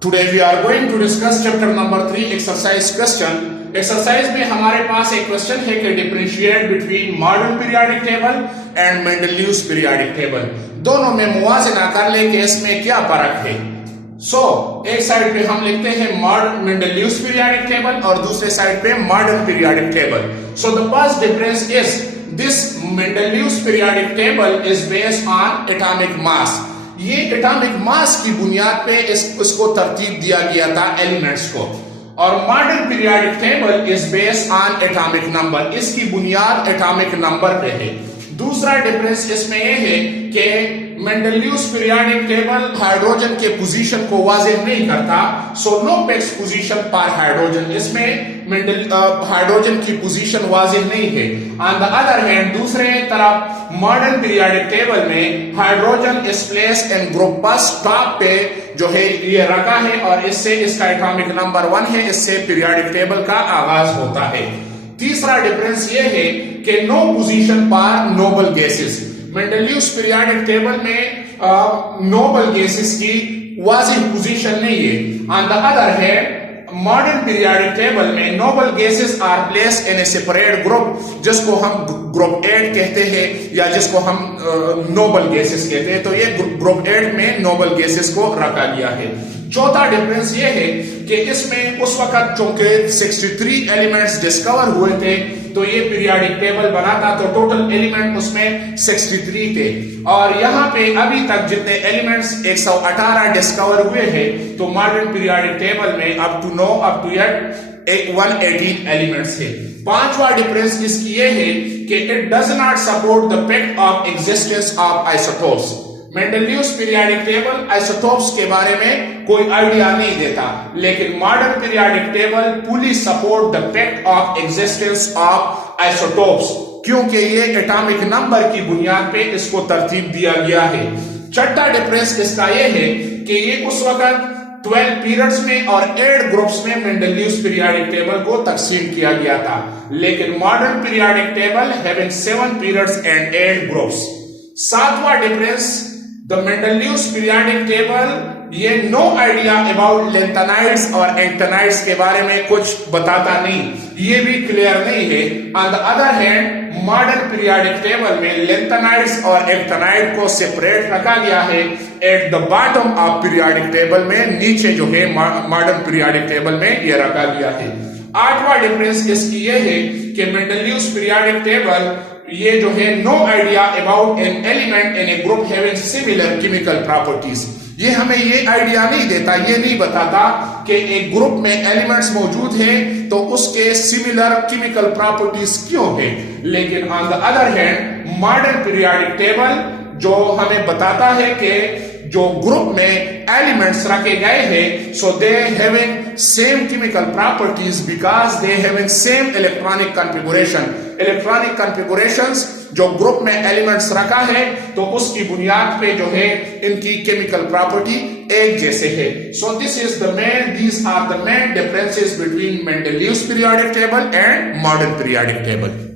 Today we are going to discuss chapter number 3 exercise question. Exercise में हमारे पास एक question है कि differentiate between modern periodic table and Mendeleev's periodic table. दोनों में मुवाज़ना कर ले कि इसमें क्या फर्क है. एक साइड पे हम लिखते हैं Mendeleev's periodic table और दूसरे साइड पे modern periodic table. So the first difference is this Mendeleev's periodic table is based on atomic mass. ये एटॉमिक मास की बुनियाद पे इसको तरतीब दिया गया था एलिमेंट्स को, और modern periodic table is based on atomic number. इसकी बुनियाद एटॉमिक नंबर पे है. दूसरा डिफरेंस इसमें ये है कि मेंडलीव्स पीरियोडिक टेबल हाइड्रोजन के पोजीशन को वाज़ेह नहीं करता. So no fix position for hydrogen. इसमें हाइड्रोजन की पोजीशन वाज़ेह नहीं है. ऑन द अदर हैंड दूसरे तरफ मॉडर्न पीरियोडिक टेबल में hydrogen is placed in group first top पे जो है ये रखा है, और इससे इसका एटॉमिक नंबर 1 है. इससे पीरियोडिक टेबल का आगाज होता है. तीसरा डिफरेंस ये है कि no position for noble gases. Mendeleev's periodic table में नोबल गैसेस की वाज़ेह पोजीशन नहीं है. On the other hand modern periodic table में noble gases are placed in a separate group, जिसको हम ग्रुप 8 कहते हैं या जिसको हम नोबल गैसेस कहते हैं. तो ये ग्रुप 8 में नोबल गैसेस को रखा गया है. चौथा डिफरेंस ये है कि इसमें उस वक्त चूंकि 63 एलिमेंट्स डिस्कवर हुए थे तो ये पीरियोडिक टेबल बना था, तो टोटल एलिमेंट उसमें 63 थे, और यहाँ पे अभी तक जितने एलिमेंट्स 118 डिस्कवर हुए हैं, तो मॉडर्न पीरियोडिक टेबल में अप टू येट 118 एलिमेंट्स है. पांचवा डिफरेंस इसकी ये है कि it does not support the fact of existence of isotopes. Mendeleev's periodic table isotopes के बारे में कोई आइडिया नहीं देता, लेकिन modern periodic table fully support the fact of existence of isotopes, क्योंकि ये एटॉमिक नंबर की बुनियाद पे इसको तरतीब दिया गया है. छठा डिफरेंस इसका ये है कि ये उस वक्त 12 पीरियड्स में और 8 ग्रुप्स में मेंडलीव्स पीरियोडिक टेबल को तकसीम किया गया था, लेकिन modern periodic table having 7 periods and 8 groups. सातवां difference the Mendeleev's periodic table ये नो आइडिया अबाउट लेंथेनाइड्स और एक्टिनाइड्स के बारे में कुछ बताता नहीं, ये भी क्लियर नहीं है. On the other hand modern periodic table में लेंथेनाइड्स और एक्टिनाइड को सेपरेट रखा गया है at the bottom of periodic table में, नीचे जो है मॉडर्न पीरियोडिक टेबल में ये रखा गया है. आठवां डिफरेंस इसकी ये है कि मेंडलीव्स पीरियोडिक टेबल ये जो है no idea about an element in a group having similar chemical properties. ये हमें ये आइडिया नहीं देता, ये नहीं बताता कि एक ग्रुप में एलिमेंट्स मौजूद हैं तो उसके सिमिलर केमिकल प्रॉपर्टीज क्यों है. लेकिन on the other hand modern periodic table जो हमें बताता है कि जो ग्रुप में एलिमेंट्स रखे गए हैं, so they having same chemical properties because they having same electronic configuration. Electronic configurations जो ग्रुप में एलिमेंट्स रखा है तो उसकी बुनियाद पे जो है इनकी केमिकल प्रॉपर्टी एक जैसे है. सो these are the main differences between Mendeleev's periodic table and modern periodic table.